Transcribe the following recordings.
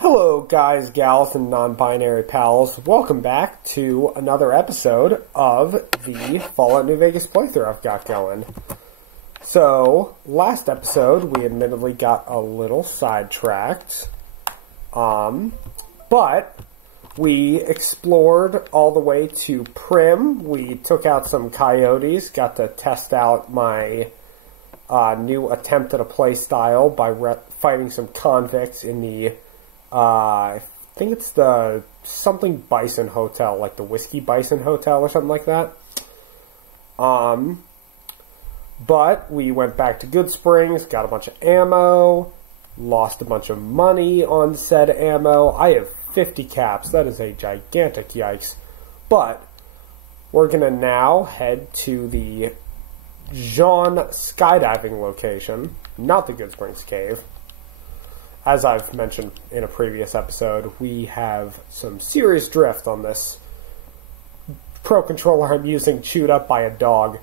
Hello guys, gals, and non-binary pals. Welcome back to another episode of the Fallout New Vegas playthrough I've got going. So, last episode we admittedly got a little sidetracked, but we explored all the way to Primm. We took out some coyotes, got to test out my new attempt at a play style by fighting some convicts in the I think it's the something Bison Hotel, like the Whiskey Bison Hotel or something like that. But we went back to Goodsprings, got a bunch of ammo, lost a bunch of money on said ammo. I have 50 caps. That is a gigantic yikes. But we're going to now head to the Jean skydiving location, not the Goodsprings Cave. As I've mentioned in a previous episode, we have some serious drift on this Pro Controller I'm using, chewed up by a dog.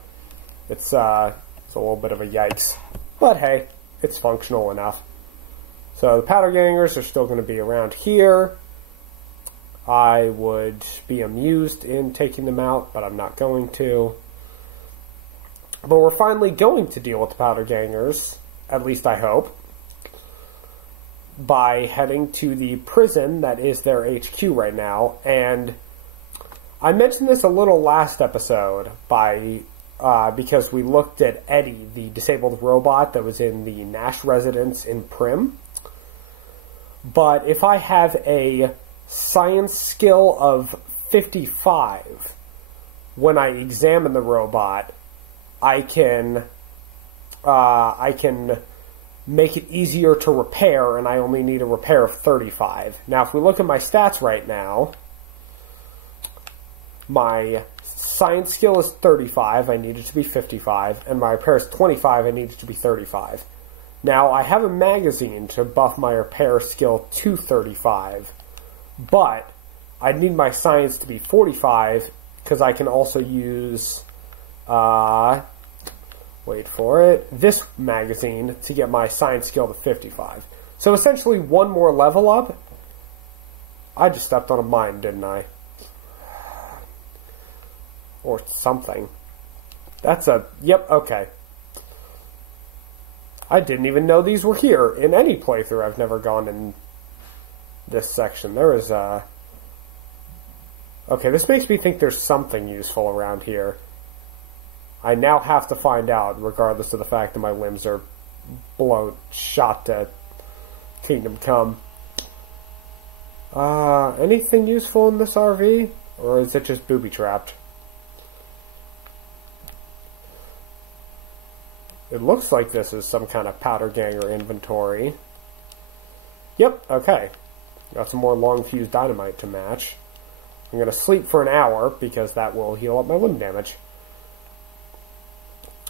It's a little bit of a yikes. But hey, it's functional enough. So the powder gangers are still going to be around here. I would be amused in taking them out, but I'm not going to. But we're finally going to deal with the powder gangers, at least I hope, by heading to the prison that is their HQ right now. And I mentioned this a little last episode because we looked at Eddie, the disabled robot that was in the Nash residence in Primm. But if I have a science skill of 55, when I examine the robot, I can make it easier to repair, and I only need a repair of 35. Now, if we look at my stats right now, my science skill is 35, I need it to be 55, and my repair is 25, I need it to be 35. Now, I have a magazine to buff my repair skill to 35, but I need my science to be 45, because I can also use, wait for it, this magazine to get my science skill to 55. So essentially one more level up. I just stepped on a mine, didn't I? Or something. Yep, okay. I didn't even know these were here in any playthrough. I've never gone in this section. There is a... Okay, this makes me think there's something useful around here. I now have to find out, regardless of the fact that my limbs are shot to Kingdom Come. Anything useful in this RV? Or is it just booby-trapped? It looks like this is some kind of powder ganger inventory. Yep, okay. Got some more long-fused dynamite to match. I'm going to sleep for an hour, because that will heal up my limb damage.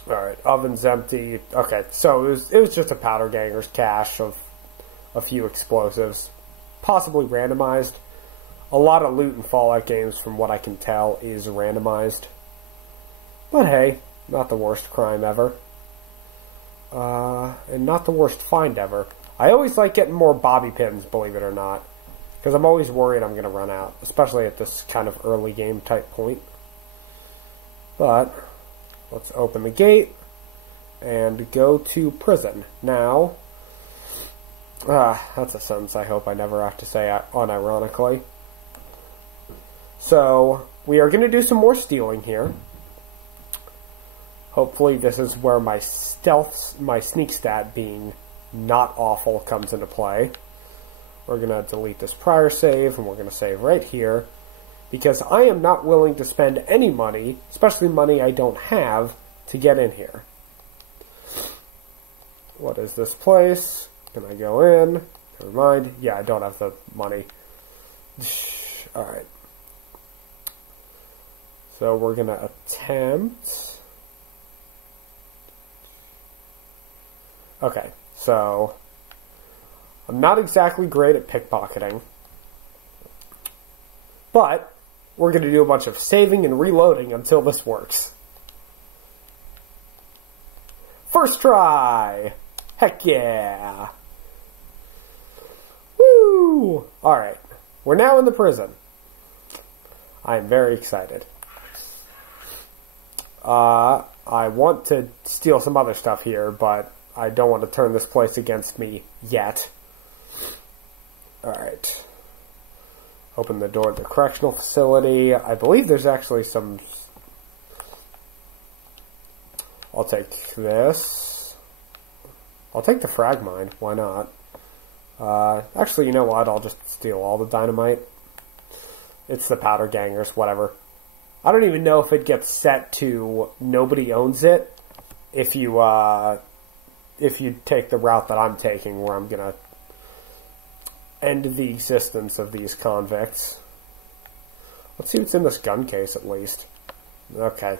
Alright, oven's empty. Okay, so it was just a powder ganger's cache of a few explosives. Possibly randomized. A lot of loot in Fallout games, from what I can tell, is randomized. But hey, not the worst crime ever. And not the worst find ever. I always like getting more bobby pins, believe it or not. Because I'm always worried I'm going to run out. Especially at this kind of early game type point. But let's open the gate and go to prison. Now, that's a sentence I hope I never have to say unironically. So, we are going to do some more stealing here. Hopefully this is where my sneak stat being not awful comes into play. We're going to delete this prior save, and we're going to save right here. Because I am not willing to spend any money, especially money I don't have, to get in here. What is this place? Can I go in? Never mind. Yeah, I don't have the money. Alright. So we're going to attempt... Okay, so... I'm not exactly great at pickpocketing. But we're going to do a bunch of saving and reloading until this works. First try! Heck yeah! Woo! Alright. We're now in the prison. I am very excited. I want to steal some other stuff here, but I don't want to turn this place against me yet. Alright. Open the door to the correctional facility. I believe there's actually some... I'll take this. I'll take the frag mine. Why not? Actually, you know what? I'll just steal all the dynamite. It's the powder gangers, whatever. I don't even know if it gets set to nobody owns it if you take the route that I'm taking, where I'm gonna end the existence of these convicts. Let's see what's in this gun case, at least. Okay.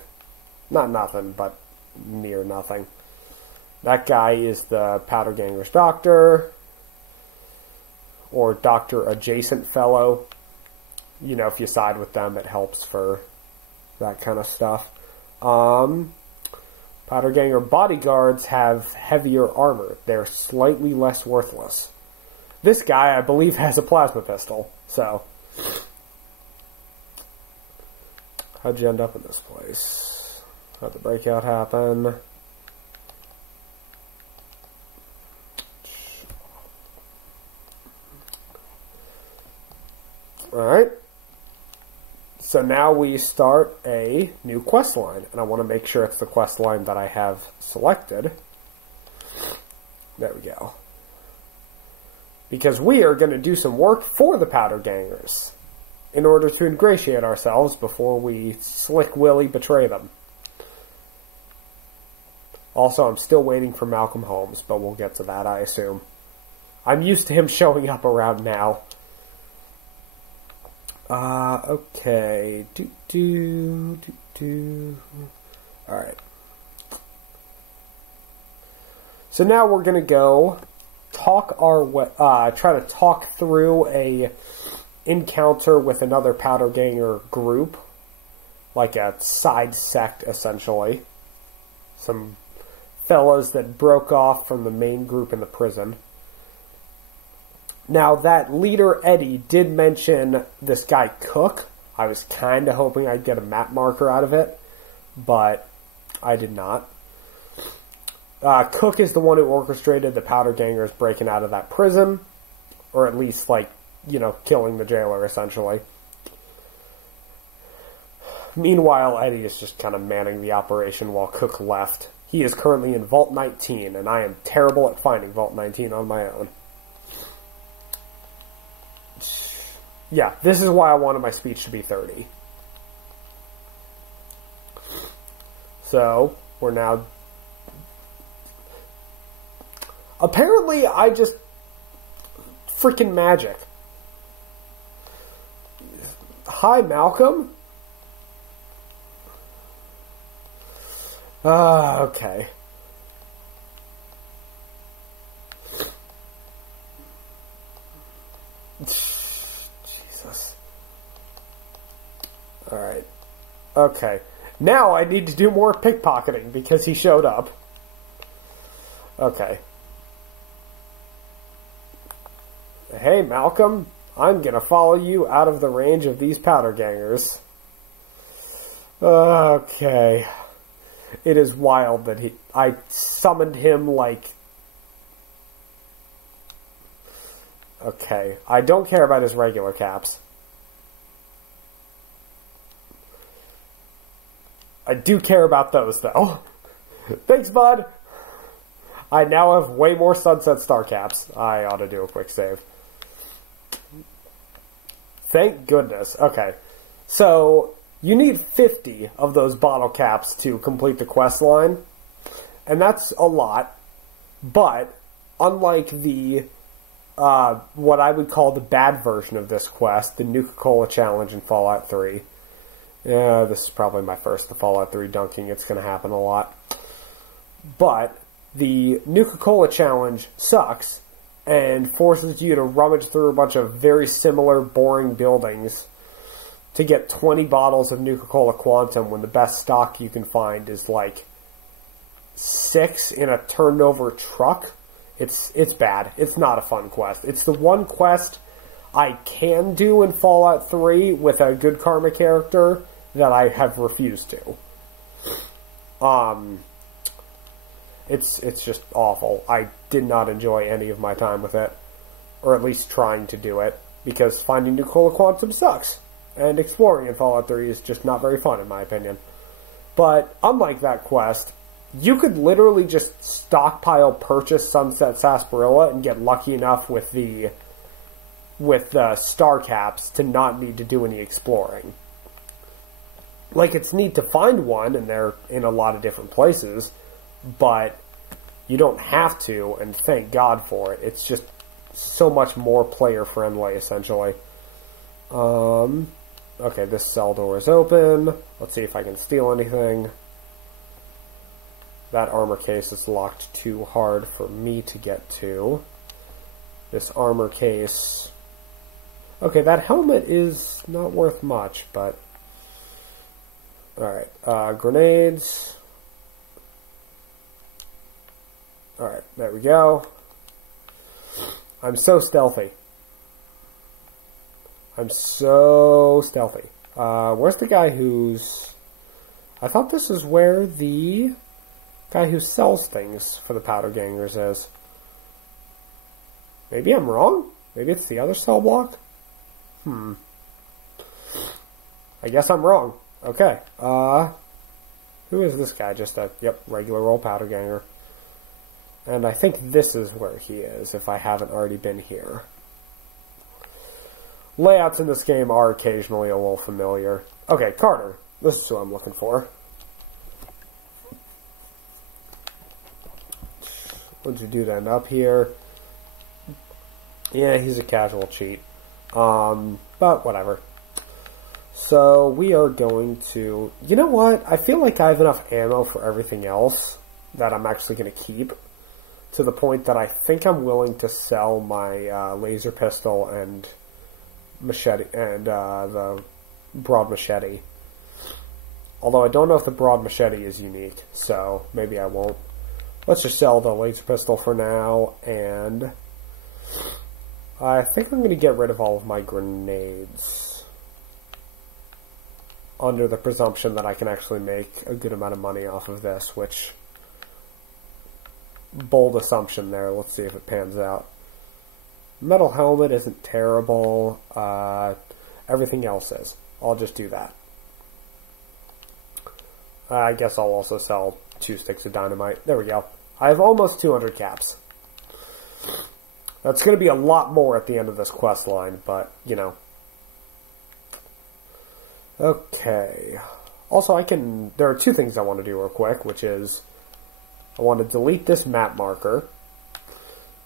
Not nothing, but near nothing. That guy is the powder ganger's doctor, or doctor adjacent fellow. You know, if you side with them, it helps for that kind of stuff. Powder ganger bodyguards have heavier armor. They're slightly less worthless. This guy, I believe, has a plasma pistol. So, how'd you end up in this place? How'd the breakout happen? Alright. So now we start a new quest line, and I want to make sure it's the quest line that I have selected. There we go. Because we are going to do some work for the powder gangers in order to ingratiate ourselves before we Slick Willy betray them. Also, I'm still waiting for Malcolm Holmes, but we'll get to that, I assume. I'm used to him showing up around now. Okay. Alright. So now we're gonna go try to talk through a encounter with another powder ganger group. Like a side sect, essentially. Some fellows that broke off from the main group in the prison. Now, that leader, Eddie, did mention this guy, Cook. I was kind of hoping I'd get a map marker out of it, but I did not. Cook is the one who orchestrated the powder gangers breaking out of that prison, or at least, like, you know, killing the jailer, essentially. Meanwhile, Eddie is just kind of manning the operation while Cook left. He is currently in Vault 19, and I am terrible at finding Vault 19 on my own. Yeah, this is why I wanted my speech to be 30. So, we're now... Apparently, I just... Freaking magic. Hi, Malcolm? Okay. Alright. Okay. Now I need to do more pickpocketing because he showed up. Okay. Hey, Malcolm. I'm gonna follow you out of the range of these powder gangers. Okay. It is wild that I summoned him like... Okay. I don't care about his regular caps. I do care about those, though. Thanks, bud! I now have way more Sunset Star caps. I ought to do a quick save. Thank goodness. Okay. So, you need 50 of those bottle caps to complete the quest line. And that's a lot. But, unlike the, what I would call the bad version of this quest, the Nuka-Cola Challenge in Fallout 3... Yeah, this is probably my first to Fallout 3 dunking. It's going to happen a lot. But the Nuka-Cola Challenge sucks and forces you to rummage through a bunch of very similar, boring buildings to get 20 bottles of Nuka-Cola Quantum when the best stock you can find is like 6 in a turned-over truck. It's bad. It's not a fun quest. It's the one quest I can do in Fallout 3 with a good karma character that I have refused to. It's just awful. I did not enjoy any of my time with it, or at least trying to do it, because finding Nuka-Cola Quantum sucks, and exploring in Fallout 3 is just not very fun in my opinion. But unlike that quest, you could literally just stockpile purchase Sunset Sarsaparilla and get lucky enough with the star caps to not need to do any exploring. Like, it's neat to find one, and they're in a lot of different places, but you don't have to, and thank God for it. It's just so much more player-friendly, essentially. Okay, this cell door is open. Let's see if I can steal anything. That armor case is locked too hard for me to get to. This armor case... Okay, that helmet is not worth much, but... Alright, grenades. Alright, there we go. I'm so stealthy. I'm so stealthy. Where's the guy who's... I thought this is where the guy who sells things for the powder gangers is. Maybe I'm wrong? Maybe it's the other cell block? I guess I'm wrong. Okay. Who is this guy? Just a, regular old powder ganger. And I think this is where he is, if I haven't already been here. Layouts in this game are occasionally a little familiar. Okay, Carter. This is who I'm looking for. What'd you do then? Up here. Yeah, he's a casual cheat. But whatever. So, we are going to... You know what? I feel like I have enough ammo for everything else that I'm actually going to keep. To the point that I think I'm willing to sell my laser pistol and machete and the broad machete. Although I don't know if the broad machete is unique, so maybe I won't. Let's just sell the laser pistol for now, and I think I'm going to get rid of all of my grenades. Under the presumption that I can actually make a good amount of money off of this, which... Bold assumption there. Let's see if it pans out. Metal helmet isn't terrible. Everything else is. I'll just do that. I guess I'll also sell 2 sticks of dynamite. There we go. I have almost 200 caps. That's going to be a lot more at the end of this quest line, but, you know. Okay. Also, there are 2 things I want to do real quick, which is... I want to delete this map marker,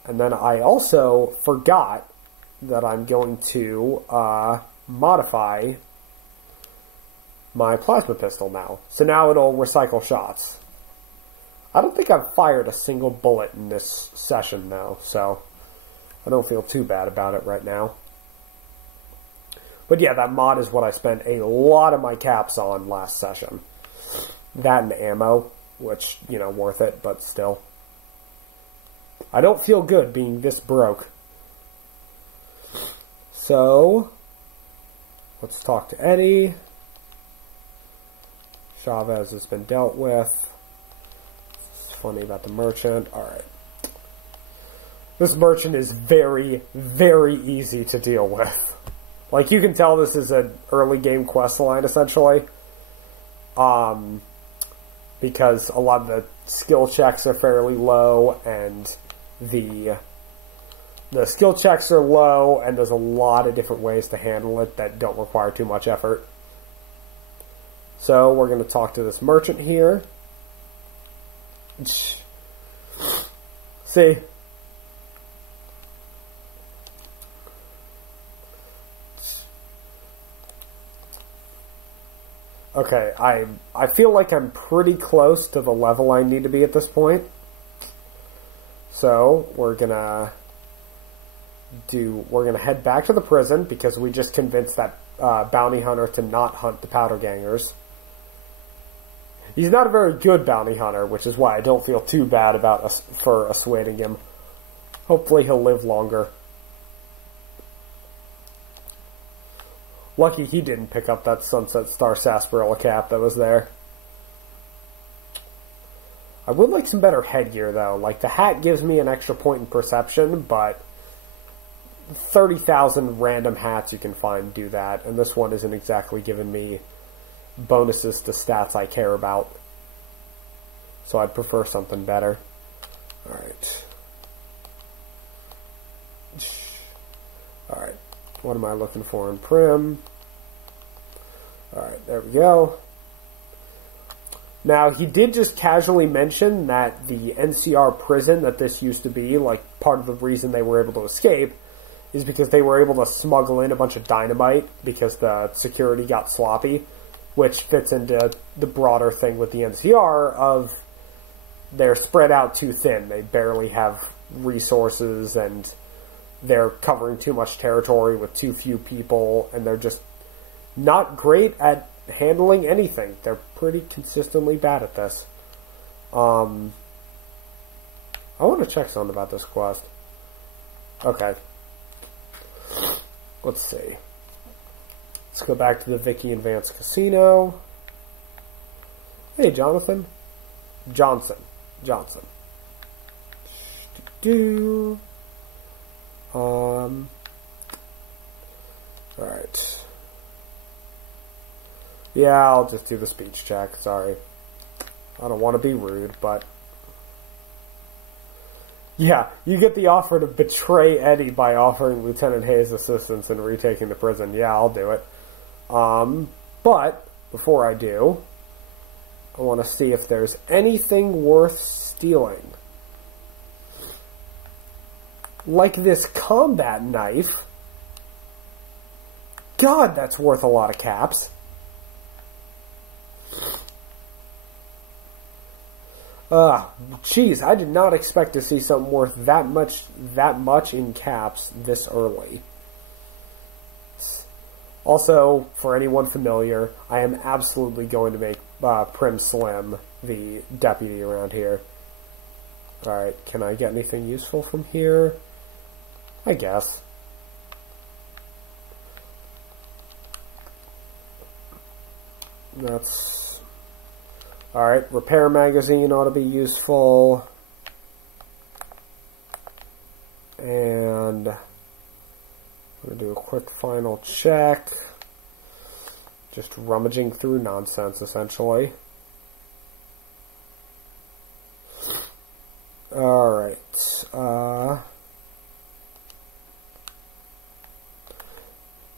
and then I also forgot that I'm going to modify my plasma pistol now. So now it'll recycle shots. I don't think I've fired a single bullet in this session though, so I don't feel too bad about it right now. But yeah, that mod is what I spent a lot of my caps on last session. That and ammo. Which, you know, worth it, but still. I don't feel good being this broke. So, let's talk to Eddie. Chavez has been dealt with. It's funny about the merchant. Alright. This merchant is very, very easy to deal with. Like, you can tell this is an early game quest line, essentially. Because a lot of the skill checks are fairly low, and the skill checks are low, and there's a lot of different ways to handle it that don't require too much effort. So, we're going to talk to this merchant here. See? Okay, I feel like I'm pretty close to the level I need to be at this point. So, we're gonna head back to the prison because we just convinced that bounty hunter to not hunt the powder gangers. He's not a very good bounty hunter, which is why I don't feel too bad about for assuading him. Hopefully he'll live longer. Lucky he didn't pick up that Sunset Star Sarsaparilla cap that was there. I would like some better headgear, though. Like, the hat gives me an extra point in perception, but 30,000 random hats you can find do that, and this one isn't exactly giving me bonuses to stats I care about. So I'd prefer something better. Alright. Alright. What am I looking for in Prim? Alright, there we go. Now, he did just casually mention that the NCR prison that this used to be, like, part of the reason they were able to escape is because they were able to smuggle in a bunch of dynamite because the security got sloppy, which fits into the broader thing with the NCR of they're spread out too thin. They barely have resources, and they're covering too much territory with too few people, and they're just not great at handling anything. They're pretty consistently bad at this. I want to check something about this quest. Okay. Let's see. Let's go back to the Vicky and Vance Casino. Hey, Jonathan. Johnson. Alright. Yeah, I'll just do the speech check. Sorry. I don't want to be rude, but... Yeah, you get the offer to betray Eddie by offering Lieutenant Hayes assistance in retaking the prison. Yeah, I'll do it. But, before I do, I want to see if there's anything worth stealing. Like this combat knife. God, that's worth a lot of caps. Jeez, I did not expect to see something worth that much in caps this early. Also, for anyone familiar, I am absolutely going to make Prim Slim the deputy around here. Alright, can I get anything useful from here? I guess. That's... Alright, repair magazine ought to be useful. And I'm going to do a quick final check. Just rummaging through nonsense, essentially. Alright.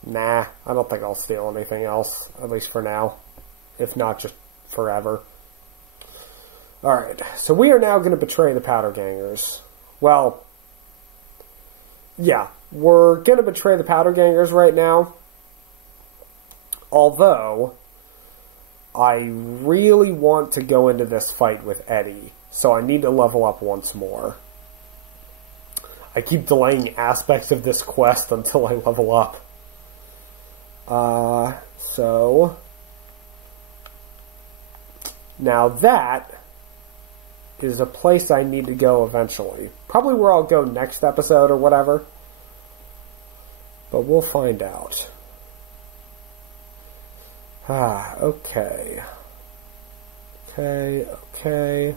Nah, I don't think I'll steal anything else, at least for now. If not, just forever. Alright, so we are now going to betray the Powder Gangers. Well, yeah, we're going to betray the Powder Gangers right now. Although, I really want to go into this fight with Eddie, so I need to level up once more. I keep delaying aspects of this quest until I level up. So... Now that is a place I need to go eventually. Probably where I'll go next episode or whatever. But we'll find out. Okay. Okay.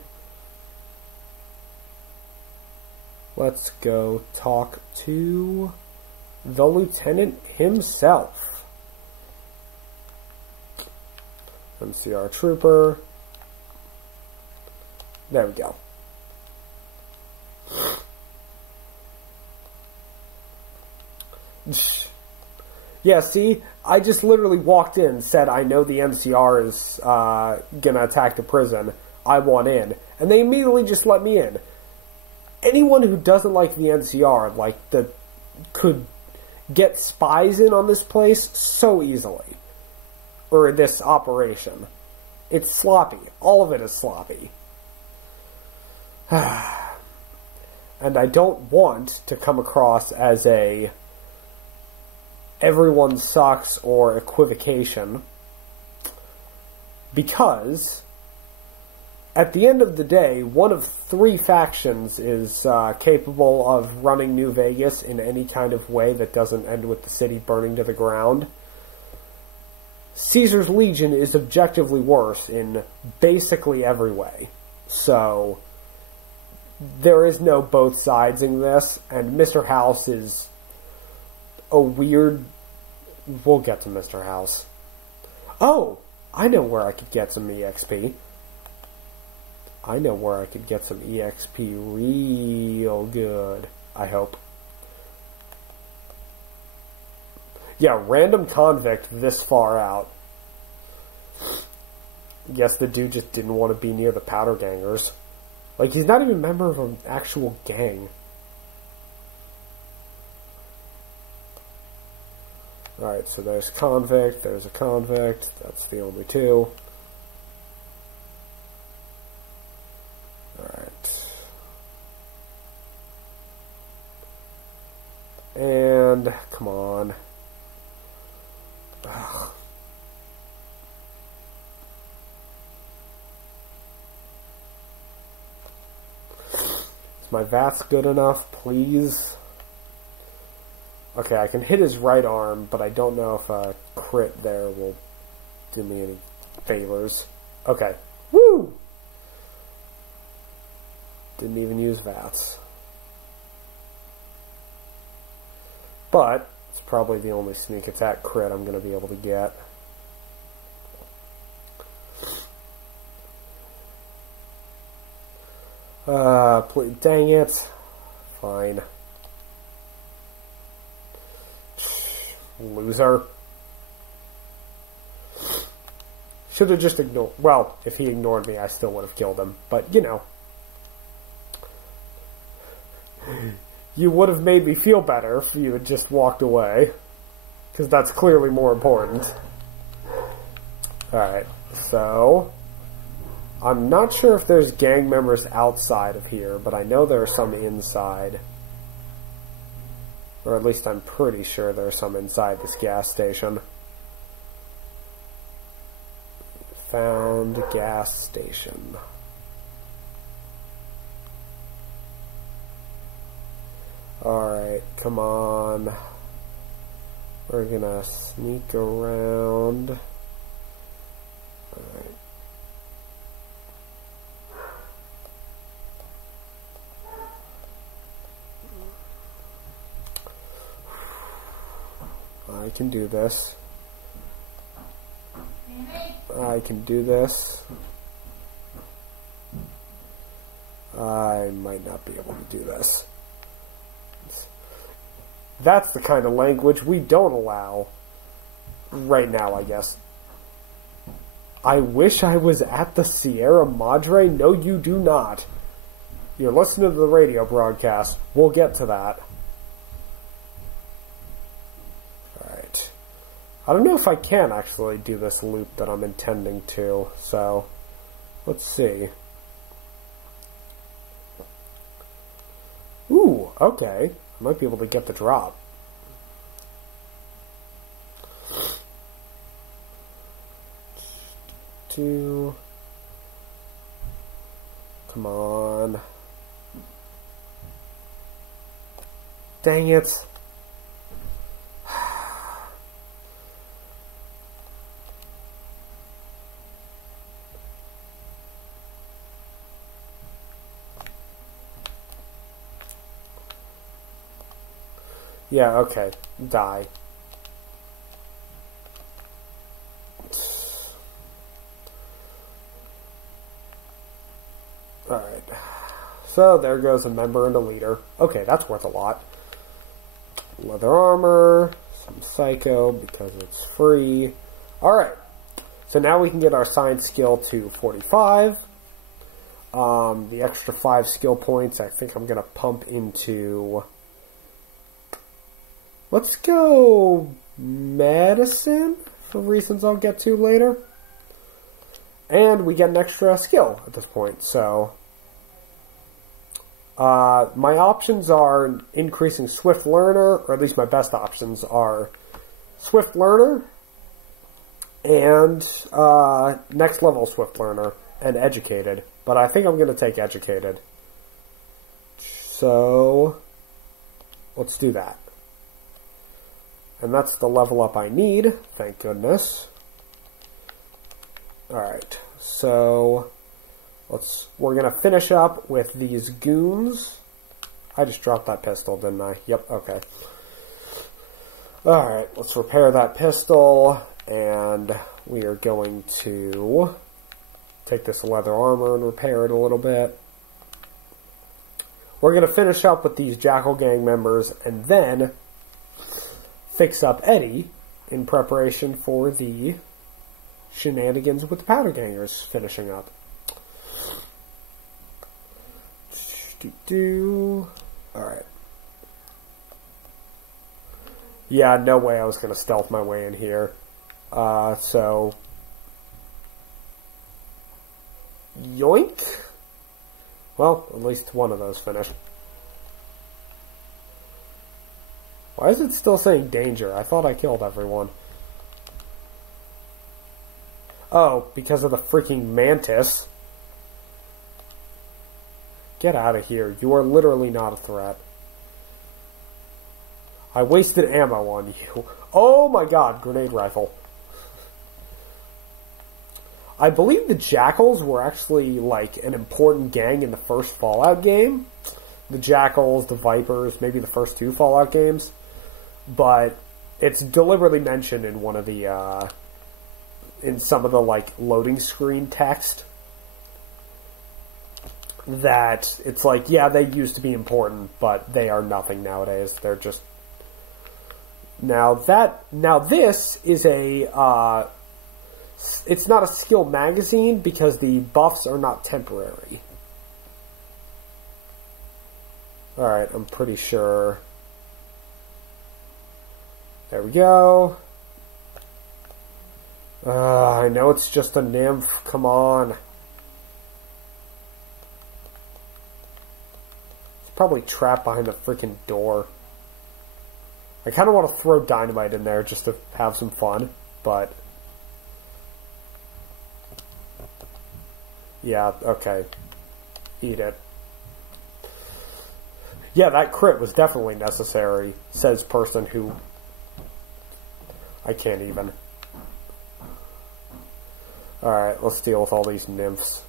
Let's go talk to the lieutenant himself. MCR Trooper. There we go. Yeah, see? I just literally walked in, said I know the NCR is gonna attack the prison. I want in. And they immediately just let me in. Anyone who doesn't like the NCR, could get spies in on this place so easily. Or this operation. It's sloppy. All of it is sloppy. And I don't want to come across as a everyone sucks or equivocation, because at the end of the day, one of three factions is capable of running New Vegas in any kind of way that doesn't end with the city burning to the ground. Caesar's Legion is objectively worse in basically every way. So, there is no both sides in this, and Mr. House is a weird... We'll get to Mr. House. Oh! I know where I could get some EXP. I know where I could get some EXP real good. I hope. Yeah, random convict this far out. Guess the dude just didn't want to be near the powder gangers. Like, he's not even a member of an actual gang. Alright, so there's convict, there's a convict. That's the only two. Alright. And, come on. Ugh. Is my VATS good enough, please? Okay, I can hit his right arm, but I don't know if a crit there will do me any favors. Okay. Woo! Didn't even use VATS. But it's probably the only sneak attack crit I'm going to be able to get. Please, dang it. Fine. Loser. Should have just ignored... Well, if he ignored me, I still would have killed him. But, you know. You would have made me feel better if you had just walked away. Because that's clearly more important. Alright, so... I'm not sure if there's gang members outside of here, but I know there are some inside. Or at least I'm pretty sure there are some inside this gas station. Found gas station. Alright, come on. We're gonna sneak around. Alright. I can do this. I can do this. I might not be able to do this. That's the kind of language we don't allow right now, I guess. I wish I was at the Sierra Madre. No, you do not. You're listening to the radio broadcast. We'll get to that. Alright. I don't know if I can actually do this loop that I'm intending to, so let's see. Ooh, okay. I might be able to get the drop. Two. Come on. Dang it. Yeah, okay. Die. Alright. So, there goes a member and a leader. Okay, that's worth a lot. Leather armor, some psycho, because it's free. Alright. So now we can get our science skill to 45. The extra 5 skill points I think I'm going to pump into... Let's go medicine, for reasons I'll get to later. And we get an extra skill at this point, so... my options are increasing Swift Learner, or at least my best options are Swift Learner and next level Swift Learner and Educated. But I think I'm going to take Educated. So, let's do that. And that's the level up I need, thank goodness. Alright, so we're gonna finish up with these goons. I just dropped that pistol, didn't I? Yep, okay. Alright, let's repair that pistol, and we are going to take this leather armor and repair it a little bit. We're going to finish up with these Jackal Gang members, and then fix up Eddie in preparation for the shenanigans with the Powder Gangers finishing up. Alright. Yeah, no way I was going to stealth my way in here. So... yoink! Well, at least one of those finished. Why is it still saying danger? I thought I killed everyone. Oh, because of the freaking mantis. Get out of here. You are literally not a threat. I wasted ammo on you. Oh my god, grenade rifle. I believe the Jackals were actually, like, an important gang in the first Fallout game. The Jackals, the Vipers, maybe the first two Fallout games. But it's deliberately mentioned in one of the, in some of the, like, loading screen text. That it's like, yeah, they used to be important, but they are nothing nowadays. They're just... Now this is a, it's not a skill magazine because the buffs are not temporary. Alright, I'm pretty sure. There we go. I know it's just a nymph. Come on. It's probably trapped behind the freaking door. I kind of want to throw dynamite in there just to have some fun, but... yeah, okay. Eat it. Yeah, that crit was definitely necessary, says person who... I can't even. Alright, let's deal with all these nymphs.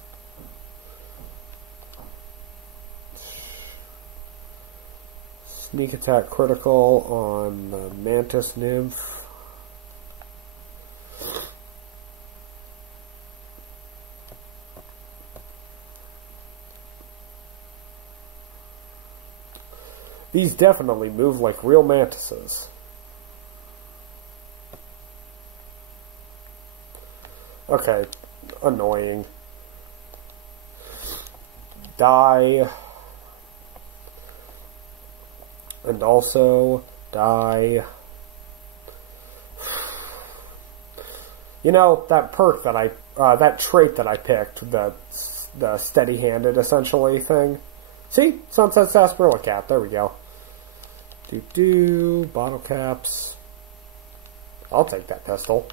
Sneak attack critical on the Mantis Nymph. These definitely move like real mantises. Okay, annoying. Die. And also die. You know, that perk that that trait that I picked, the steady-handed, essentially, thing. See? Sunset Sarsaparilla Cap. There we go. Bottle caps. I'll take that pistol.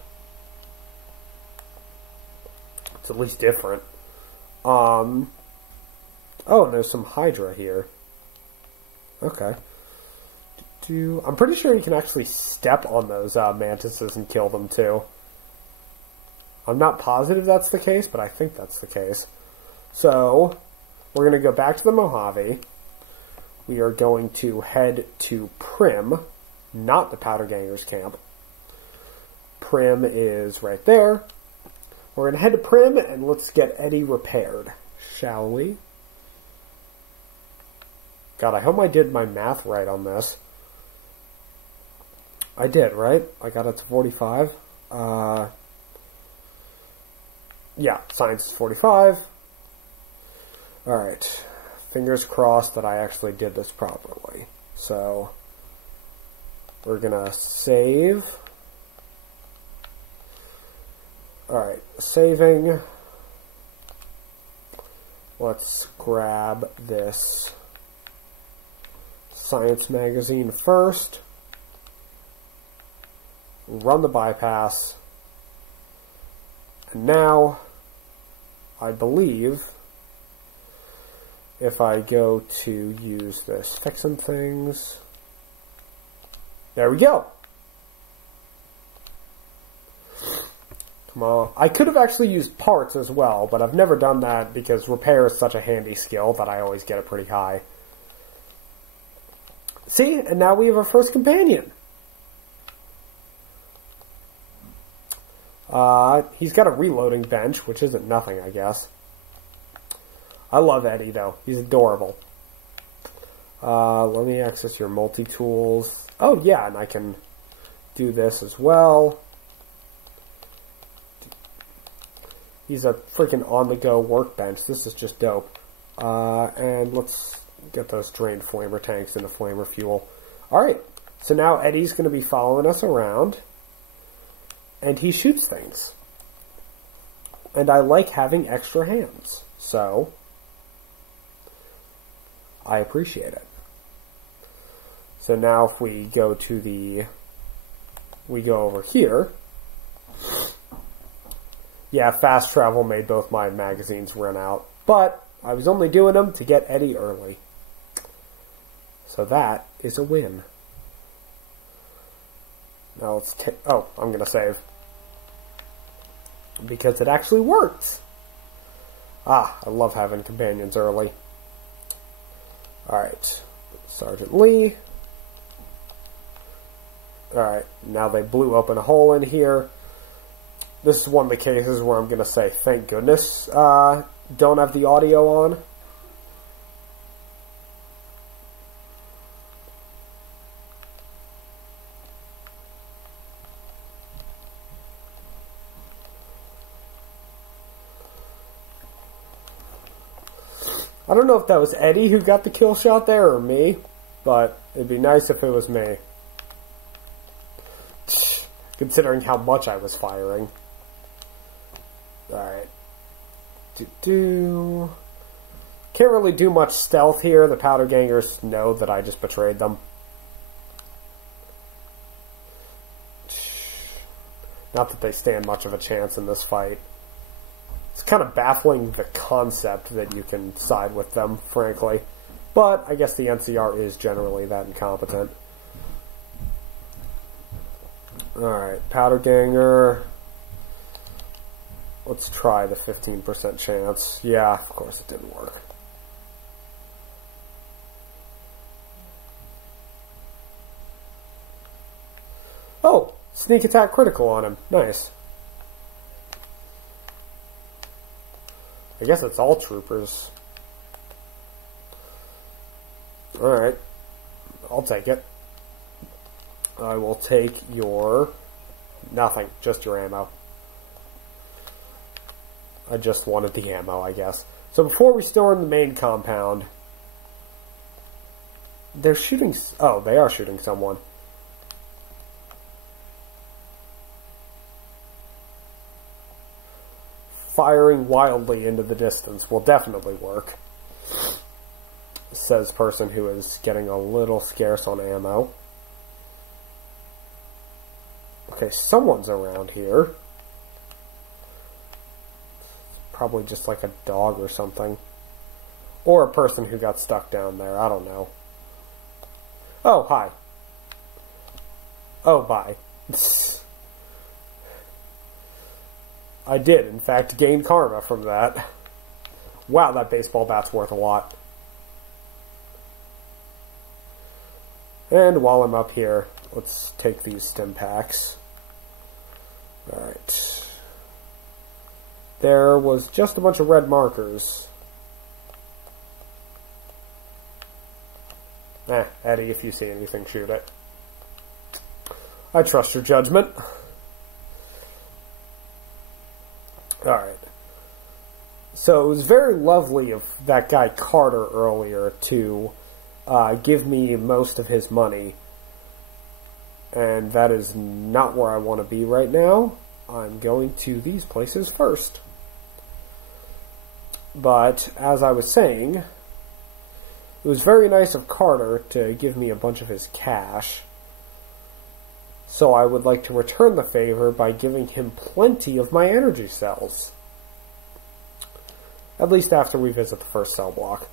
It's at least different. Oh, and there's some Hydra here. Okay. I'm pretty sure you can actually step on those mantises and kill them too. I'm not positive that's the case, but I think that's the case. So, we're going to go back to the Mojave. We are going to head to Primm, not the Powder Gangers camp. Primm is right there. We're going to head to Primm and let's get Eddie repaired, shall we? God, I hope I did my math right on this. I did, right? I got it to 45. Yeah, science is 45. Alright. Fingers crossed that I actually did this properly. So, we're gonna save. Alright, saving. Let's grab this science magazine first. Run the bypass. And now, I believe, if I go to use this, fix some things. There we go. Well, I could have actually used parts as well, but I've never done that because repair is such a handy skill that I always get it pretty high. See? And now we have our first companion. He's got a reloading bench, which isn't nothing, I guess. I love Eddie, though. He's adorable. Let me access your multi-tools. Oh, yeah, and I can do this as well. He's a freaking on-the-go workbench. This is just dope. And let's get those drained flamer tanks into flamer fuel. Alright, so now Eddie's going to be following us around. And he shoots things. And I like having extra hands. So, I appreciate it. So now if we go to the... We go over here. Yeah, fast travel made both my magazines run out. But I was only doing them to get Eddie early. So that is a win. Now let's take... Oh, I'm going to save. Because it actually works. Ah, I love having companions early. Alright. Sergeant Lee. Alright, now they blew open a hole in here. This is one of the cases where I'm going to say, thank goodness, don't have the audio on. I don't know if that was Eddie who got the kill shot there or me, but it'd be nice if it was me. Considering how much I was firing. Alright. Can't really do much stealth here. The powder gangers know that I just betrayed them. Not that they stand much of a chance in this fight. It's kind of baffling the concept that you can side with them, frankly. But I guess the NCR is generally that incompetent. Alright, powder ganger. Let's try the 15% chance. Yeah, of course it didn't work. Oh, sneak attack critical on him. Nice. I guess it's all troopers. Alright. I'll take it. I will take your... Nothing. Just your ammo. I just wanted the ammo, I guess. So before we storm the main compound... They're shooting... Oh, they are shooting someone. Firing wildly into the distance will definitely work. Says person who is getting a little scarce on ammo. Okay, someone's around here. Probably just like a dog or something. Or a person who got stuck down there. I don't know. Oh, hi. Oh, bye. I did, in fact, gain karma from that. Wow, that baseball bat's worth a lot. And while I'm up here, let's take these stim packs. Alright. There was just a bunch of red markers. Eddie, if you see anything, shoot it. I trust your judgment. Alright. So it was very lovely of that guy Carter earlier to give me most of his money. And that is not where I want to be right now. I'm going to these places first. But, as I was saying, it was very nice of Carter to give me a bunch of his cash. So I would like to return the favor by giving him plenty of my energy cells. At least after we visit the first cell block.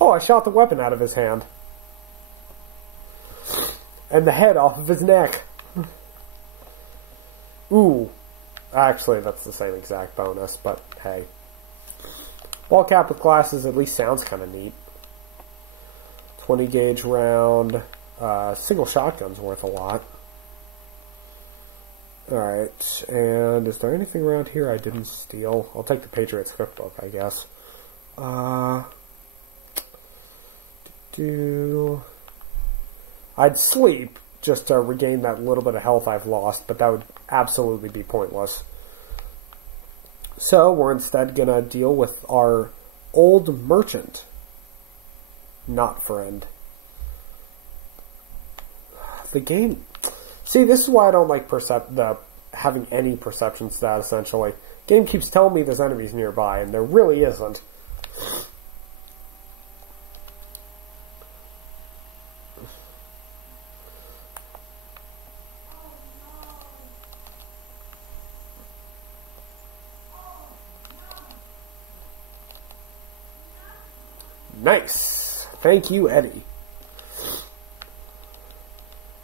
Oh, I shot the weapon out of his hand. And the head off of his neck. Ooh. Actually, that's the same exact bonus, but hey. Ball cap with glasses at least sounds kind of neat. 20 gauge round. Single shotgun's worth a lot. Alright, and is there anything around here I didn't steal? I'll take the Patriots cookbook, I guess. I'd sleep just to regain that little bit of health I've lost, but that would absolutely be pointless. So, we're instead gonna deal with our old merchant. Not friend. The game... See, this is why I don't like having any perception stat, essentially. Game keeps telling me there's enemies nearby, and there really isn't. Nice! Thank you, Eddie.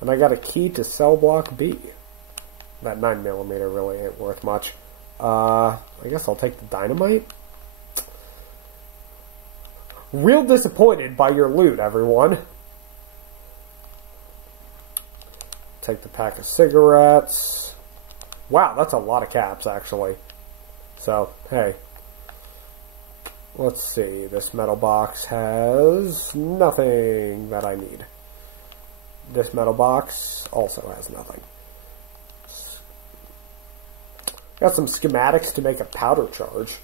And I got a key to cell block B. That 9mm really ain't worth much. I guess I'll take the dynamite. Real disappointed by your loot, everyone. Take the pack of cigarettes. Wow, that's a lot of caps, actually. So, hey. Let's see. This metal box has nothing that I need. This metal box also has nothing. Got some schematics to make a powder charge.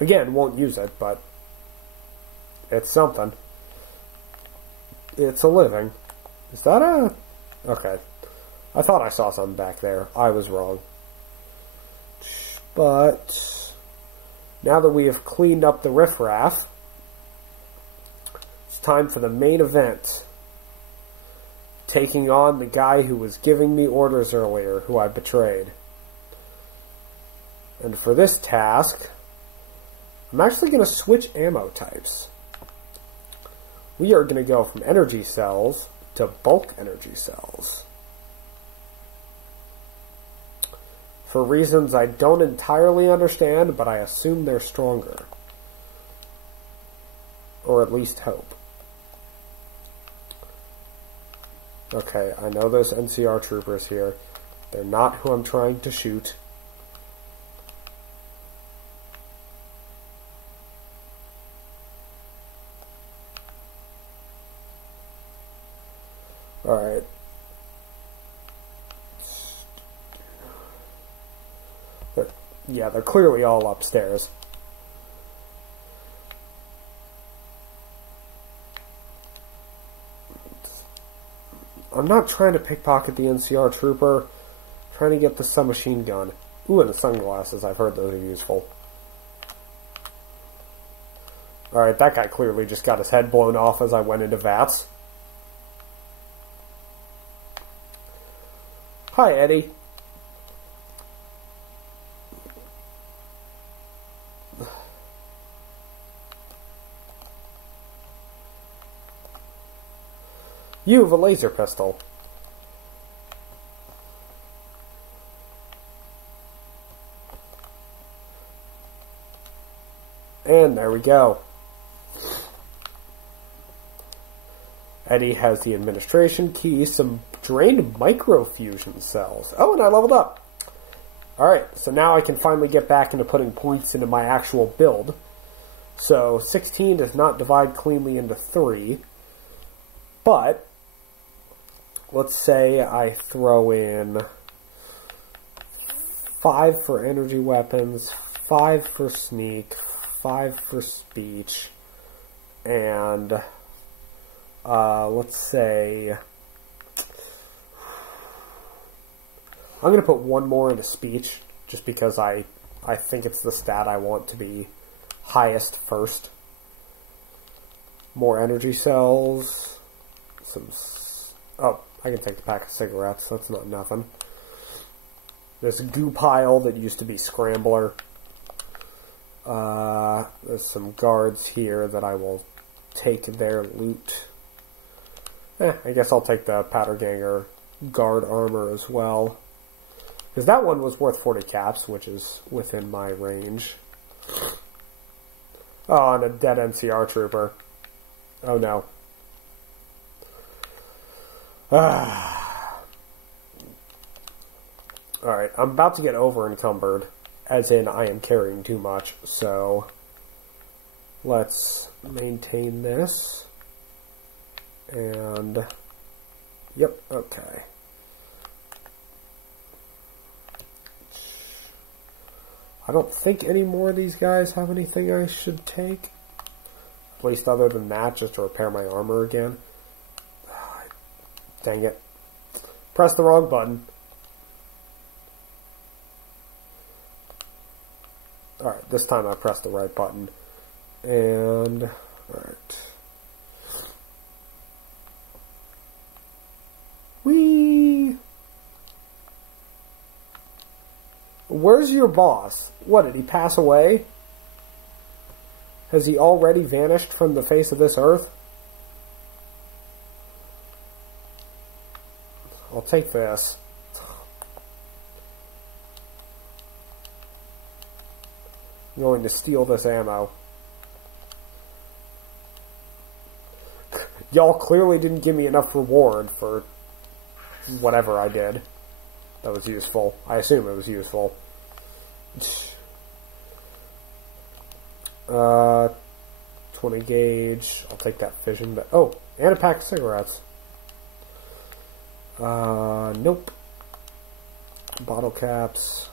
Again, won't use it, but it's something. It's a living. Is that a... Okay. I thought I saw something back there. I was wrong. But now that we have cleaned up the riffraff, it's time for the main event. Taking on the guy who was giving me orders earlier, who I betrayed. And for this task, I'm actually going to switch ammo types. We are going to go from energy cells to bulk energy cells. For reasons I don't entirely understand, but I assume they're stronger. Or at least hope. Okay, I know there's NCR troopers here. They're not who I'm trying to shoot. Alright. Yeah, they're clearly all upstairs. I'm not trying to pickpocket the NCR trooper. I'm trying to get the submachine gun. Ooh, and the sunglasses. I've heard those are useful. Alright, that guy clearly just got his head blown off as I went into VATS. Hi, Eddie. You have a laser pistol. And there we go. Eddie has the administration key, some drained microfusion cells. Oh, and I leveled up. Alright, so now I can finally get back into putting points into my actual build. So, 16 does not divide cleanly into 3. But let's say I throw in 5 for energy weapons, 5 for sneak, 5 for speech, and let's say I'm going to put 1 more into speech just because I think it's the stat I want to be highest first. More energy cells. Oh, I can take the pack of cigarettes. That's not nothing. There's a goo pile that used to be Scrambler. There's some guards here that I will take their loot. I guess I'll take the Powder Ganger guard armor as well. Because that one was worth 40 caps, which is within my range. Oh, and a dead NCR trooper. Oh no. Alright, I'm about to get over encumbered. As in, I am carrying too much, so let's maintain this. And, yep, okay. I don't think any more of these guys have anything I should take. At least other than that, just to repair my armor again. Dang it. Press the wrong button. Alright, this time I pressed the right button. And, alright. Whee! Where's your boss? What, did he pass away? Has he already vanished from the face of this earth? I'll take this. I'm going to steal this ammo. Y'all clearly didn't give me enough reward for whatever I did. That was useful. I assume it was useful. 20 gauge. I'll take that fission. But oh, and a pack of cigarettes. Nope. Bottle caps.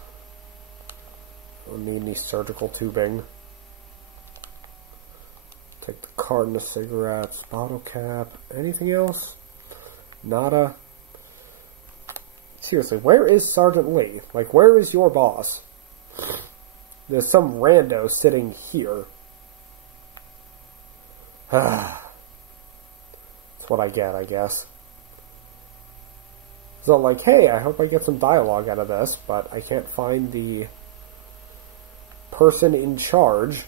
Don't need any surgical tubing. Take the carton of cigarettes. Bottle cap. Anything else? Nada. Seriously, where is Sergeant Lee? Like, where is your boss? There's some rando sitting here. That's what I get, I guess. So, like, hey, I hope I get some dialogue out of this, but I can't find the person in charge.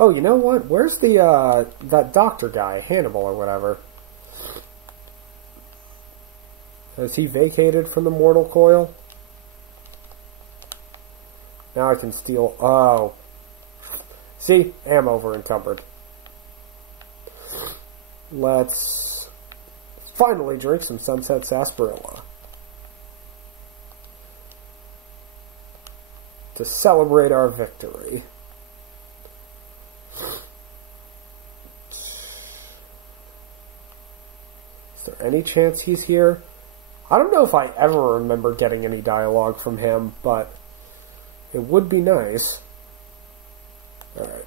Oh, you know what? Where's the, that doctor guy, Hannibal or whatever? Has he vacated from the mortal coil? Now I can steal... Oh. See? Am over encumbered. Let's finally drink some Sunset Sarsaparilla. To celebrate our victory. Is there any chance he's here? I don't know if I ever remember getting any dialogue from him, but it would be nice. Alright.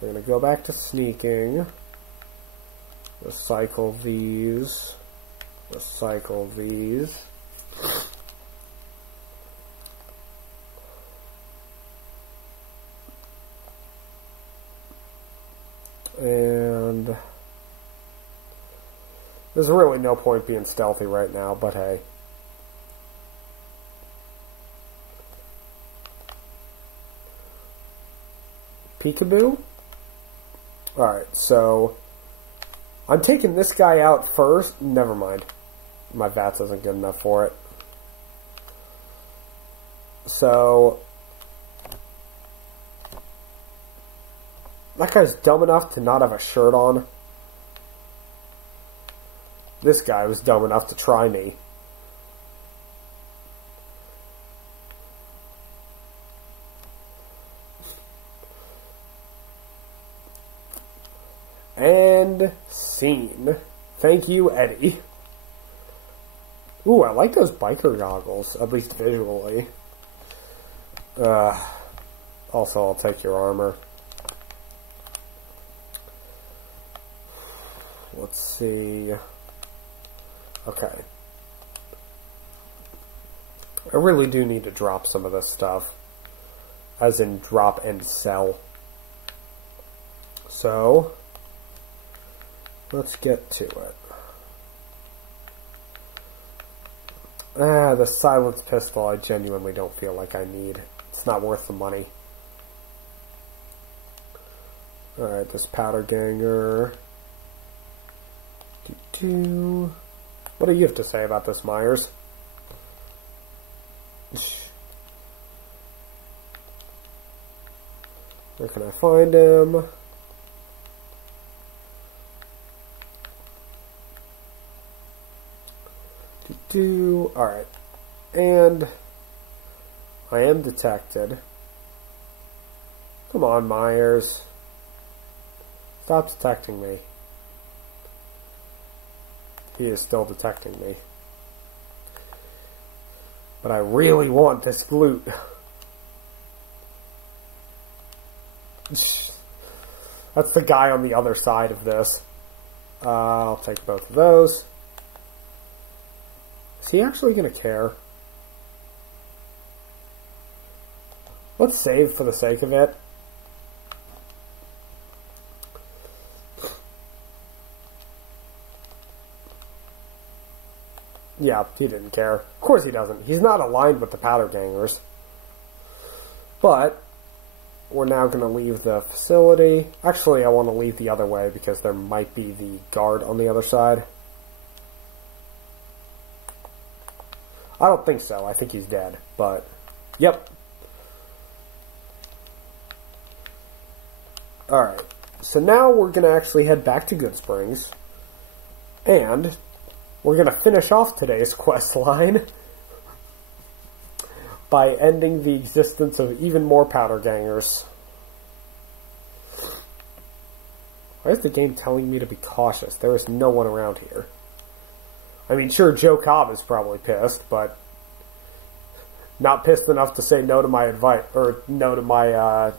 We're going to go back to sneaking. Recycle these. Recycle these. And there's really no point being stealthy right now, but hey. Peekaboo? Alright, so I'm taking this guy out first. Never mind. My VATS isn't good enough for it. So that guy's dumb enough to not have a shirt on. This guy was dumb enough to try me. And scene. Thank you, Eddie. Ooh, I like those biker goggles, at least visually. Also, I'll take your armor. Let's see. Okay. I really do need to drop some of this stuff. As in drop and sell. So, let's get to it. The silenced pistol I genuinely don't feel like I need. it's not worth the money. Alright, this powder ganger. What do you have to say about this, Myers? Where can I find him? Alright. And I am detected. Come on, Myers. Stop detecting me. He is still detecting me. But I really want this glute. That's the guy on the other side of this. I'll take both of those. Is he actually going to care? Let's save for the sake of it. Yeah, he didn't care. Of course he doesn't. He's not aligned with the powder gangers. But we're now going to leave the facility. Actually, I want to leave the other way because there might be the guard on the other side. I don't think so. I think he's dead. But, yep. Alright. So now we're going to actually head back to Goodsprings. And we're going to finish off today's quest line by ending the existence of even more powder gangers. Why is the game telling me to be cautious? There is no one around here. I mean, sure, Joe Cobb is probably pissed, but not pissed enough to say no to my advice, or no to my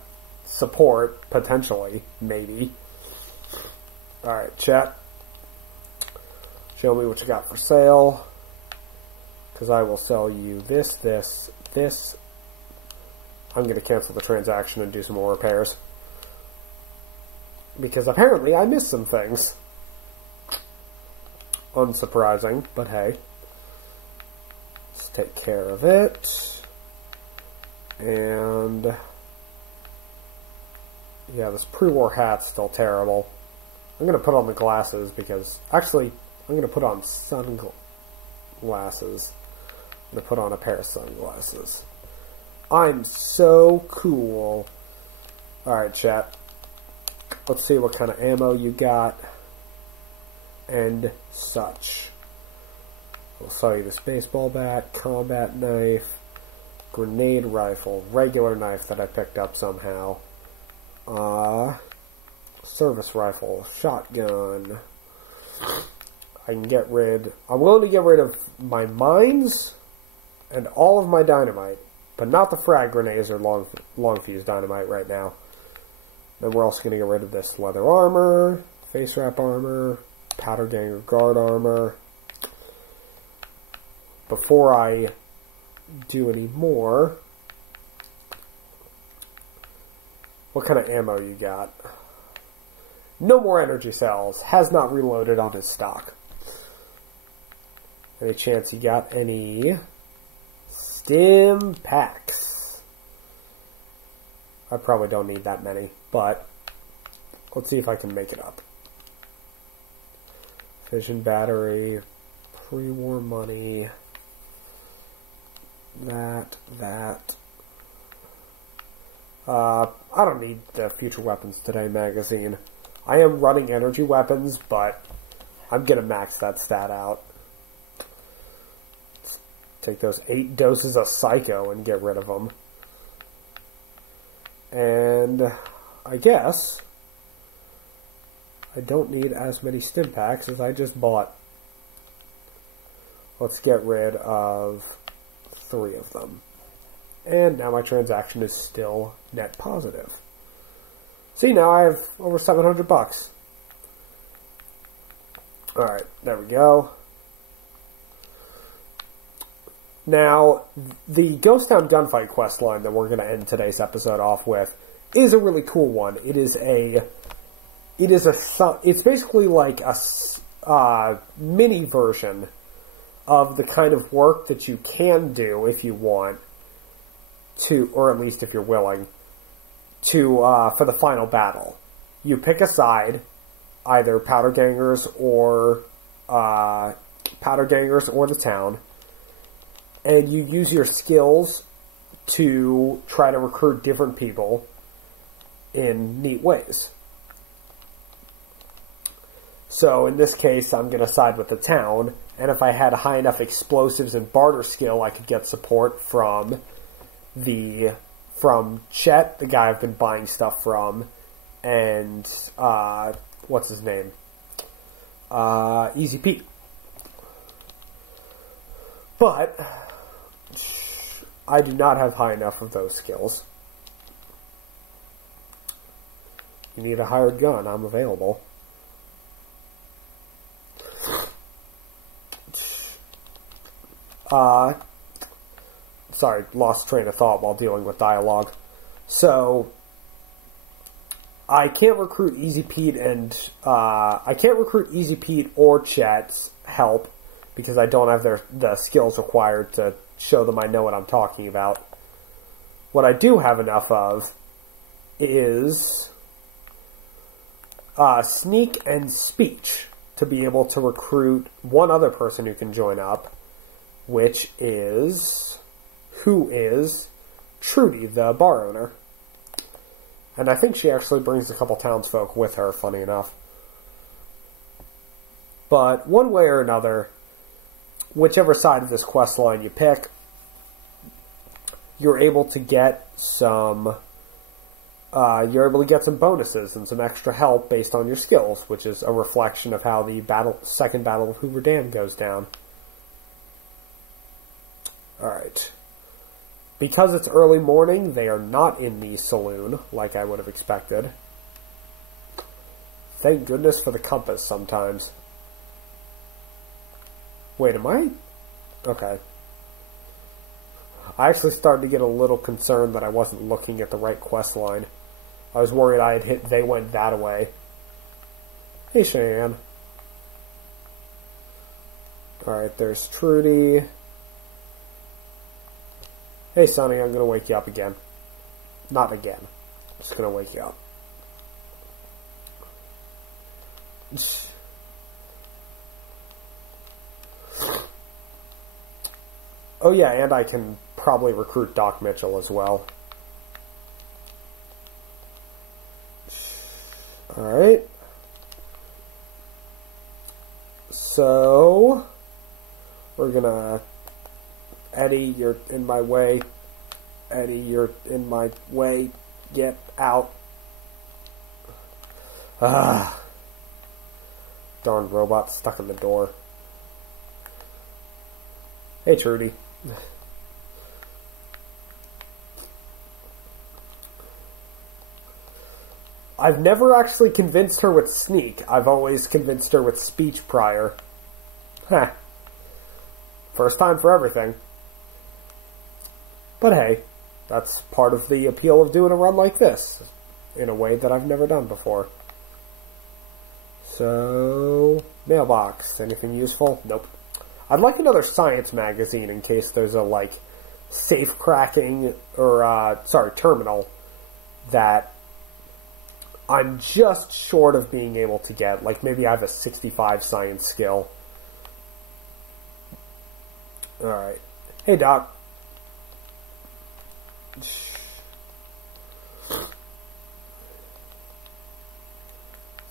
support, potentially, maybe. Alright, chat. Show me what you got for sale. Because I will sell you this. I'm going to cancel the transaction and do some more repairs. Because apparently I missed some things. Unsurprising, but hey. Let's take care of it. And yeah, this pre-war hat's still terrible. I'm going to put on the glasses because, actually, I'm going to put on sunglasses. I'm going to put on a pair of sunglasses. I'm so cool. Alright, chat. Let's see what kind of ammo you got. And such. I'll sell you this baseball bat, combat knife, grenade rifle, regular knife that I picked up somehow. Service rifle, shotgun. I'm willing to get rid of my mines and all of my dynamite, but not the frag grenades or long fuse dynamite right now. Then we're also going to get rid of this leather armor, face wrap armor, powder ganger guard armor. Before I do any more, what kind of ammo you got? No more energy cells. Has not reloaded on his stock. Any chance you got any stim packs? I probably don't need that many, but let's see if I can make it up. Fission battery, pre-war money, that. I don't need the Future Weapons Today magazine. I am running energy weapons, but I'm going to max that stat out. Let's take those 8 doses of Psycho and get rid of them. And I guess I don't need as many stim packs as I just bought. Let's get rid of 3 of them. And now my transaction is still net positive. See, now I have over $700. Alright, there we go. Now, the Ghost Town Gunfight quest line that we're going to end today's episode off with is a really cool one. It's basically like a mini version of the kind of work that you can do if you want to, or at least if you're willing, to for the final battle. You pick a side, either Powder Gangers or the town, and you use your skills to try to recruit different people in neat ways. So in this case, I'm going to side with the town, and if I had high enough explosives and barter skill, I could get support from Chet, the guy I've been buying stuff from, and what's his name? Easy Pete. But I do not have high enough of those skills. You need a hired gun, I'm available. Sorry, lost train of thought while dealing with dialogue. So, I can't recruit Easy Pete or Chet's help because I don't have the skills required to show them I know what I'm talking about. What I do have enough of is sneak and speech to be able to recruit one other person who can join up, who is Trudy, the bar owner. And I think she actually brings a couple townsfolk with her, funny enough. But one way or another, whichever side of this quest line you pick, you're able to get some bonuses and some extra help based on your skills, which is a reflection of how the second battle of Hoover Dam goes down. Alright. Because it's early morning, they are not in the saloon, like I would have expected. Thank goodness for the compass sometimes. Wait, am I? Okay. I actually started to get a little concerned that I wasn't looking at the right quest line. I was worried I had hit They Went That Way. Hey, Cheyenne. Alright, there's Trudy. Hey, Sonny, I'm going to wake you up again. Not again. I'm just going to wake you up. Oh, yeah, and I can probably recruit Doc Mitchell as well. Alright. So, we're going to... Eddie, you're in my way. Eddie, you're in my way. Get out. Ah. Darn robot stuck in the door. Hey, Trudy. I've never actually convinced her with sneak. I've always convinced her with speech prior. Heh. First time for everything. But hey, that's part of the appeal of doing a run like this, in a way that I've never done before. So, mailbox. Anything useful? Nope. I'd like another science magazine in case there's a, safe cracking, or, terminal that I'm just short of being able to get. Like, maybe I have a 65 science skill. Alright. Hey, Doc.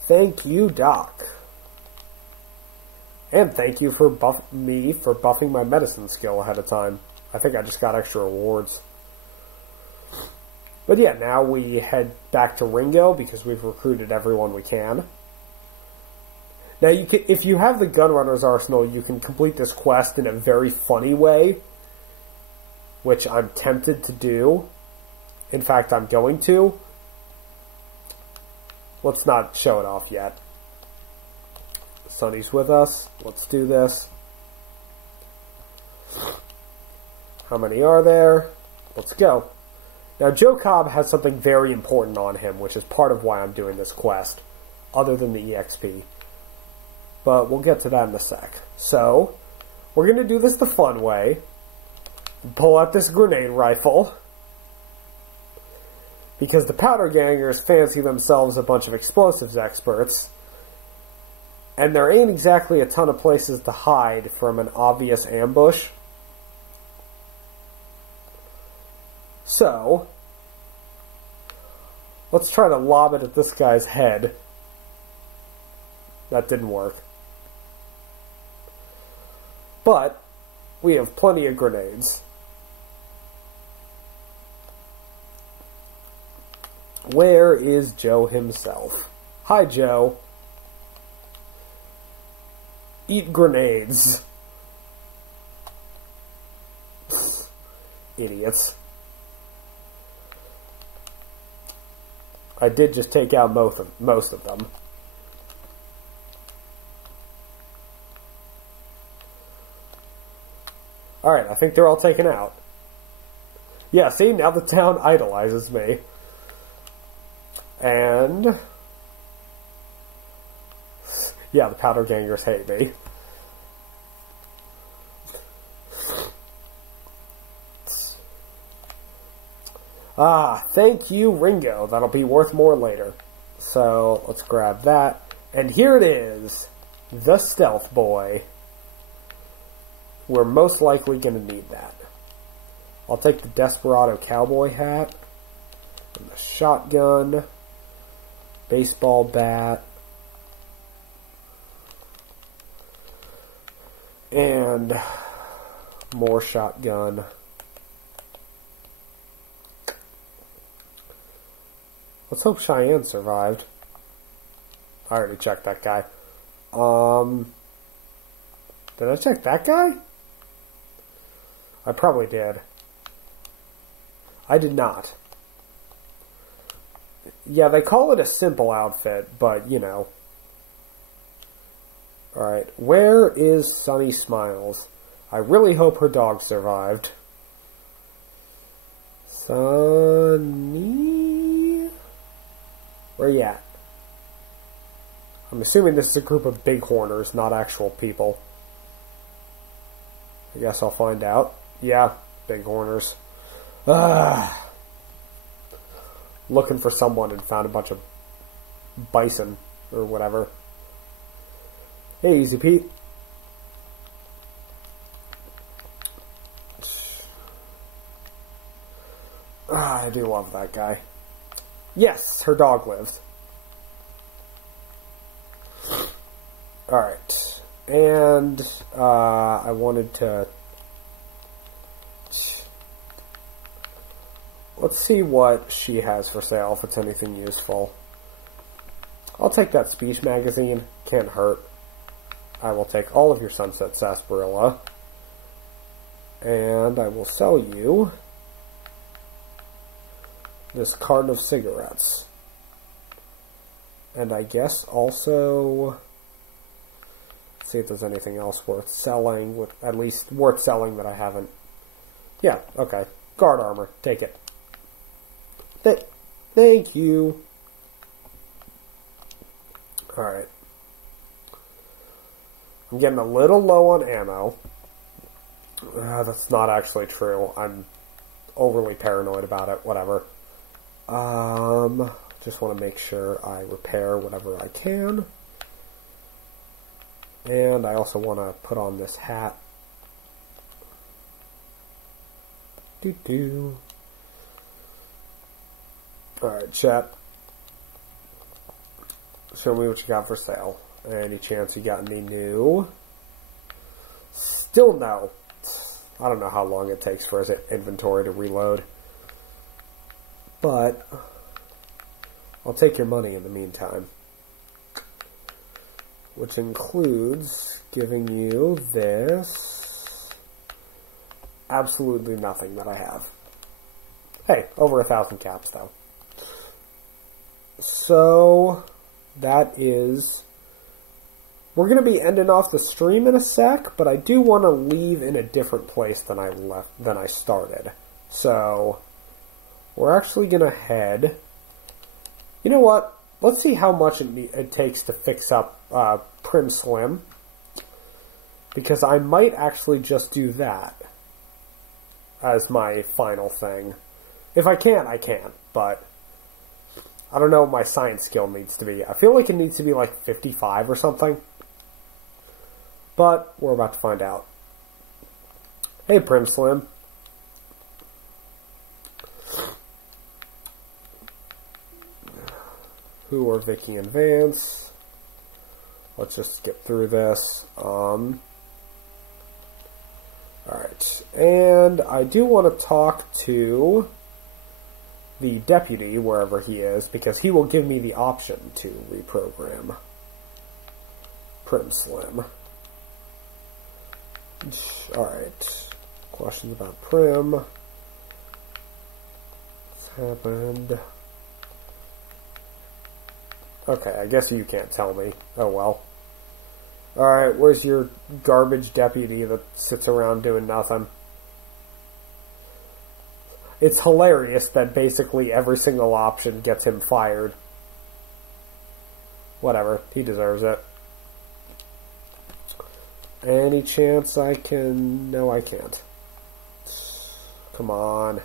Thank you, Doc. And thank you for buffing my medicine skill ahead of time. I think I just got extra rewards. But yeah, now we head back to Ringo because we've recruited everyone we can. Now, if you have the Gunrunner's Arsenal, you can complete this quest in a very funny way, which I'm tempted to do. In fact, I'm going to. Let's not show it off yet. Sonny's with us. Let's do this. How many are there? Let's go. Now, Joe Cobb has something very important on him, which is part of why I'm doing this quest, other than the EXP. But we'll get to that in a sec. So, we're going to do this the fun way. Pull out this grenade rifle. Because the powder gangers fancy themselves a bunch of explosives experts, and there ain't exactly a ton of places to hide from an obvious ambush. So, let's try to lob it at this guy's head. That didn't work. But, we have plenty of grenades. Where is Joe himself? Hi, Joe. Eat grenades. Idiots. I did just take out most of them. Alright, I think they're all taken out. Yeah, see, now the town idolizes me. And... yeah, the powder gangers hate me. Ah, thank you, Ringo. That'll be worth more later. So, let's grab that. And here it is. The Stealth Boy. We're most likely going to need that. I'll take the Desperado cowboy hat. And the shotgun. Baseball bat. And more shotgun. Let's hope Cheyenne survived. I already checked that guy. Did I check that guy? I probably did. I did not. Yeah, they call it a simple outfit, but, you know. Alright, where is Sunny Smiles? I really hope her dog survived. Sunny? Where you at? I'm assuming this is a group of bighorners, not actual people. I guess I'll find out. Yeah, bighorners. Looking for someone and found a bunch of bison or whatever. Hey, Easy Pete. I do love that guy. Yes, her dog lived. Alright. And, I wanted to... let's see what she has for sale, if it's anything useful. I'll take that speech magazine. Can't hurt. I will take all of your Sunset Sarsaparilla. And I will sell you this carton of cigarettes. And I guess also... let's see if there's anything else worth selling, at least worth selling that I haven't. Yeah, okay. Guard armor. Take it. Thank you. Alright. I'm getting a little low on ammo. That's not actually true. I'm overly paranoid about it. Whatever. Just want to make sure I repair whatever I can. And I also want to put on this hat. Doo-doo. Alright, chat. Show me what you got for sale. Any chance you got any new? Still no. I don't know how long it takes for his inventory to reload. But I'll take your money in the meantime. Which includes giving you this. Absolutely nothing that I have. Hey, over 1,000 caps though. So that is... we're going to be ending off the stream in a sec, but I do want to leave in a different place than I started. So we're actually going to head... you know what? Let's see how much it takes to fix up Prim Slim. Because I might actually just do that as my final thing. If I can, I can. But I don't know what my science skill needs to be. I feel like it needs to be like 55 or something. But we're about to find out. Hey, Prim Slim. Who are Vicky and Vance? Let's just skip through this. Alright. And I do want to talk to the deputy, wherever he is, because he will give me the option to reprogram Prim Slim. Alright. Questions about Prim. What's happened? Okay, I guess you can't tell me. Oh well. Alright, where's your garbage deputy that sits around doing nothing? It's hilarious that basically every single option gets him fired. Whatever, he deserves it. Any chance I can... No, I can't. Come on.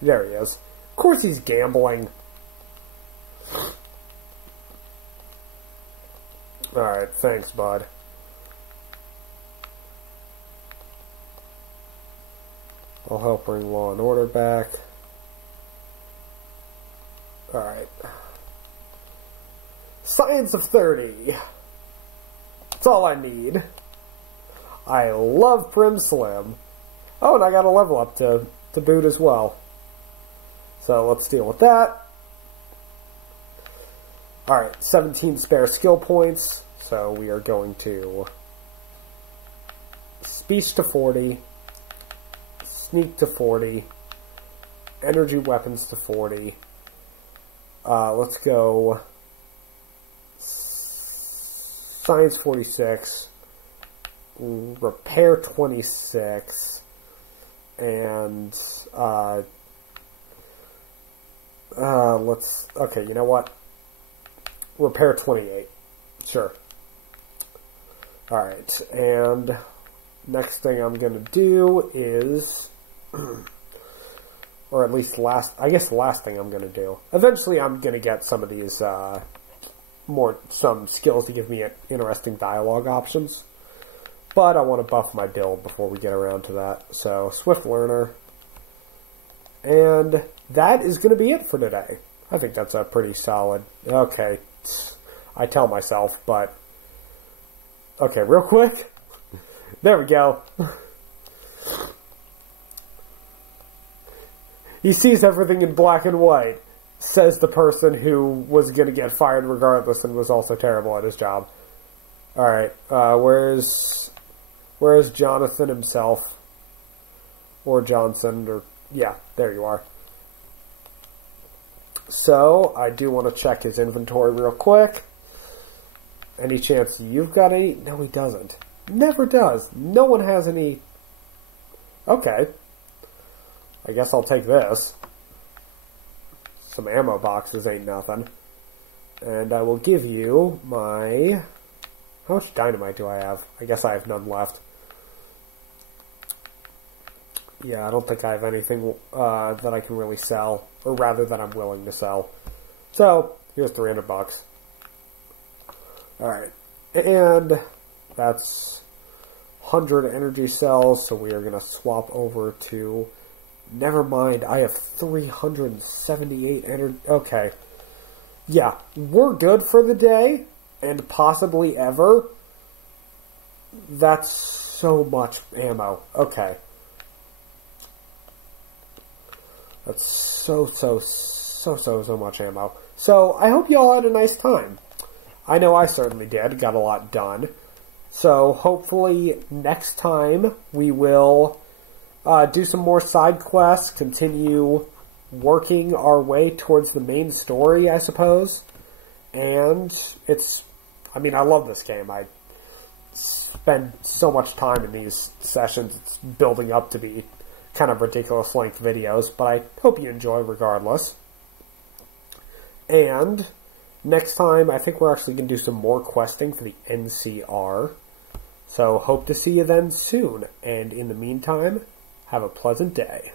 There he is. Of course he's gambling. Alright, thanks, bud. I'll help bring law and order back. Alright. Science of 30. That's all I need. I love Prim Slim. Oh, and I got a level up to boot as well. So let's deal with that. Alright, 17 spare skill points. So we are going to speech to 40, sneak to 40, energy weapons to 40. Let's go science 46, repair 26, and okay, you know what? Repair 28. Sure. Alright, and next thing I'm going to do is, or at least the last thing I'm going to do. Eventually I'm going to get some of these, some skills to give me interesting dialogue options. But I want to buff my build before we get around to that. So, Swift Learner. And that is going to be it for today. I think that's a pretty solid, okay, I tell myself, but okay, real quick. There we go. He sees everything in black and white, says the person who was going to get fired regardless and was also terrible at his job. Alright, where's Jonathan himself? Or Johnson, or, yeah, there you are. So, I do want to check his inventory real quick. Any chance you've got any? No, he doesn't. Never does. No one has any. Okay. I guess I'll take this. Some ammo boxes ain't nothing. And I will give you my... How much dynamite do I have? I guess I have none left. Yeah, I don't think I have anything that I can really sell. Or rather, that I'm willing to sell. So, here's 300 bucks. Alright, and that's 100 energy cells, so we are going to swap over to, never mind, I have 378 energy, okay. Yeah, we're good for the day, and possibly ever. That's so much ammo, okay. That's so much ammo. So, I hope you all had a nice time. I know I certainly did. Got a lot done. So hopefully next time we will do some more side quests, continue working our way towards the main story, I suppose. And I mean, I love this game. I spend so much time in these sessions. It's building up to be kind of ridiculous length videos, but I hope you enjoy regardless. And next time, I think we're actually going to do some more questing for the NCR. So, hope to see you then soon. And in the meantime, have a pleasant day.